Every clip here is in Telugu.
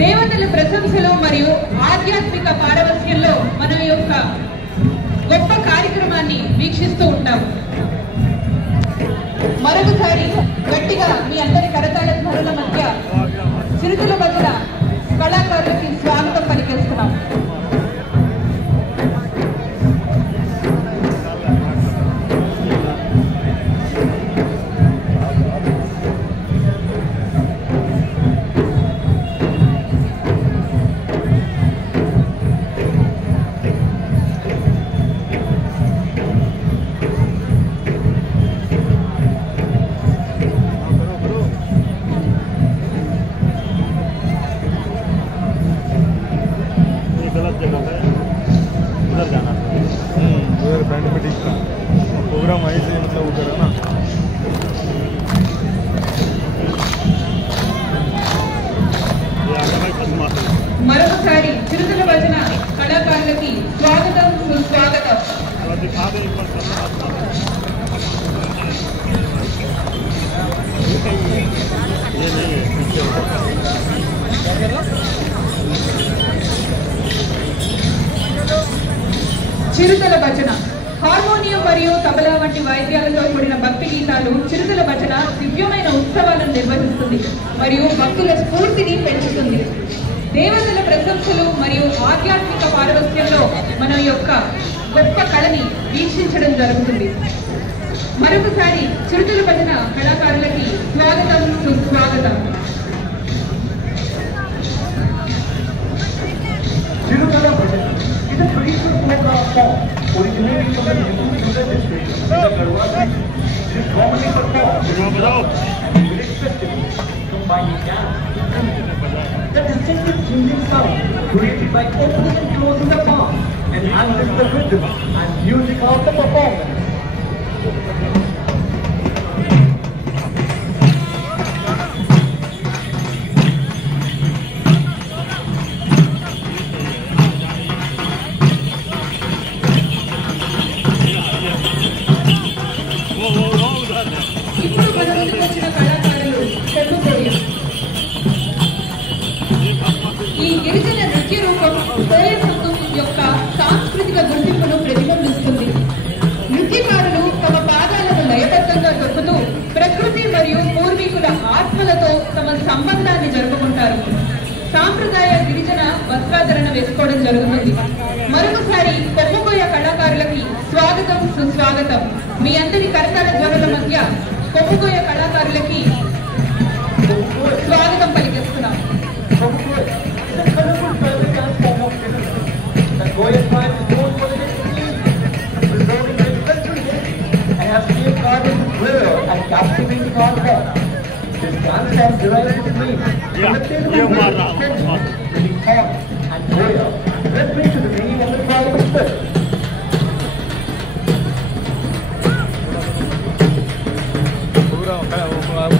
దేవతల ప్రశంసలు మరియు ఆధ్యాత్మిక పారవస్యంలో మన యొక్క గొప్ప కార్యక్రమాన్ని వీక్షిస్తూ ఉంటాం. మరొకసారి గట్టిగా మీ అందరి కరతాళ ధ్వనుల మధ్య చిరుతల భజన కళాకారులకి స్వాగతం పలికేస్తున్నాం. प्रोग्राम आई से मतलब उधर है ना। మరొకసారి చిరుతల భజన కళాకారులకి స్వాగతం సుస్వాగతం. చిరుతల భజన హార్మోనియం మరియు తబలా వంటి వాయిద్యాలతో కూడిన భక్తి గీతాలు చిరుతల భజన దివ్యమైన ఉత్సవాలను నిర్వహిస్తుంది మరియు భక్తుల స్ఫూర్తిని పెంచుతుంది. దేవతల ప్రశంసలు మరియు ఆధ్యాత్మిక పారవస్యంలో మన యొక్క గొప్ప కళని వీక్షించడం జరుగుతుంది. మరొకసారి చిరుతల భజన కళాకారులకి స్వాగతం సుస్వాగతం. చిరుతల భజన is a traditional folk art form originating from the Hindu district in the Garhwal region. It is commonly performed during village festivals, combining dance and music. The distinctive jingling sound created by opening and closing the palm enhances the rhythm and music of the performance. ఇప్పుడు మన ముందుకు వచ్చిన కళాకారులు చెప్పుకోయం. ఈ గిరిజన నృత్య రూపం కోయసత్వం యొక్క సాంస్కృతిక గుర్తింపును ప్రతిబింబిస్తుంది. నృత్యకారులు తమ పాదాలను లయబద్ధంగా తొక్కుతూ ప్రకృతి మరియు పూర్వీకుల ఆత్మలతో తమ సంబంధాన్ని జరుపుకుంటారు. సాంప్రదాయ గిరిజన వస్త్రాధరణ వేసుకోవడం జరుగుతుంది. మరొకసారి కొమ్మకోయ కళాకారులకి స్వాగతం సుస్వాగతం. మీ అందరి కరతాళ ధ్వనుల మధ్య కొమ్మకోయ కళాకారులకి స్వాగతం పలికిస్తున్నాం.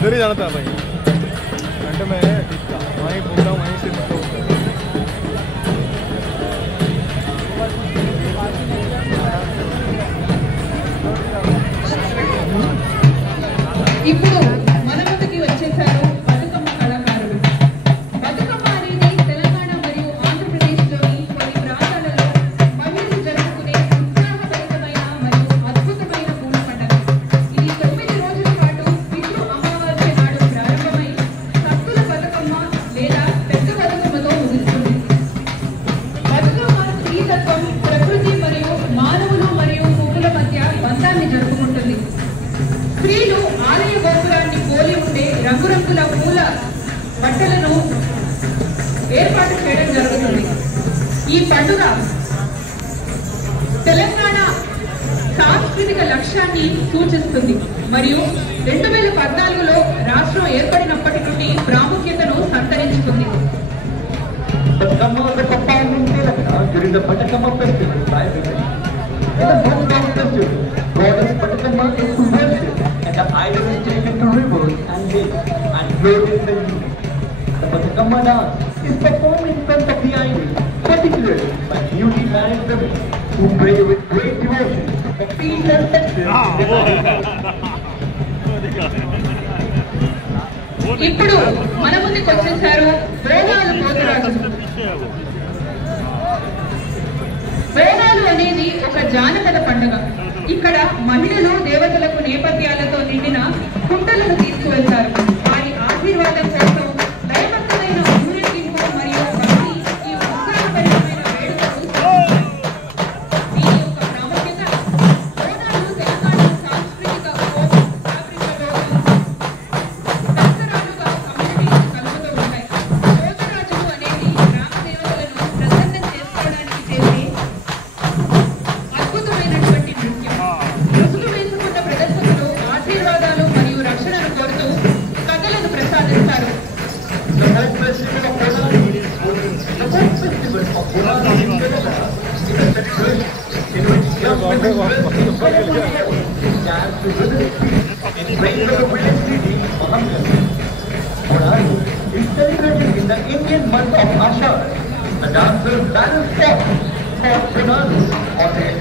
उधर ही जाना था भाई घंटे में वहीं प्रोग्राम वहीं से ఇప్పుడు మన ముందుకి వచ్చేసారు బతుకమ్మ కళాకారులు. బతుకమ్మ అనేది తెలంగాణ మరియు ఆంధ్రప్రదేశ్లోని కొన్ని ప్రాంతాలలో మహిళలు జరుపుకునే ఉత్సాహభరితమైన మరియు అద్భుతమైన పూల పండుగ. ఇది 9 రోజుల పాటు విష్ణు అమావాస్య నాడు ప్రారంభమై సత్తుల బతుకమ్మ లేదా పెద్ద బతుకమ్మతో ముగుస్తుంది. బతుకమ్మ స్త్రీతత్వం, ప్రకృతి మరియు మానవులు మరియు పువ్వుల మధ్య బంధాన్ని జరుపుకుంటుంది. స్త్రీలు ఆలయ గోపురాన్ని పోలి ఉండే రంగురంగుల పూల బట్టలను ఏర్పాటు చేయడం జరుగుతుంది. ఈ పండుగ తెలంగాణ సాంస్కృతిక లక్ష్యాన్ని సూచిస్తుంది మరియు 2014లో రాష్ట్రం ఏర్పడినప్పటి నుండి ప్రాముఖ్యతను సంతరించుకుంది. Batukama was a performed in Telangana during the Batukama festival by women. In the Batukama festival, goddess Batukama is to worship and the idol is taken to rivers and lakes and floated in the sea. The Batukama dance is performed in front of the idol, particularly by newly married women who pray with great devotion for peace and success in their life. ఇప్పుడు మన ముందుకు వచ్చేసారు బోనాలు పోతురాజు. జానపద పండుగ. ఇక్కడ మహిళలు దేవతలకు నేపథ్యాలతో నిండిన కుండలను తీసుకువెళ్తారు. వారి ఆశీర్వాదం కోసం దైవభక్తమైన ఊరేగింపు మరియు భక్తి ఈ ఉత్సాహభరితమైన వేడుకలు. దీని యొక్క ప్రాముఖ్యత బోనాలు తెలంగాణ సాంస్కృతిక దసరాలుగా కమ్యూనిటీని కలుపుతూ ఉంటాయి. భోజరాజులు అనేది గ్రామ దేవతలను ప్రసన్నం చేసుకోవడానికి చేసే అద్భుతమైనటువంటి నృత్యం. ముసుగు వేసుకున్న ప్రదర్శకులు ఆశీర్వాదాలు మరియు రక్షణను కోరుతూ కథలను ప్రసాదిస్తారు. The fourth festival of Bonal in Kerala is a celebration in which young women dress in colorful clothes dance to rhythm in praise of the village deity Mahamkali. Bonal is celebrated in the Indian month of Ashad. The dancers balance forth for Bonal on their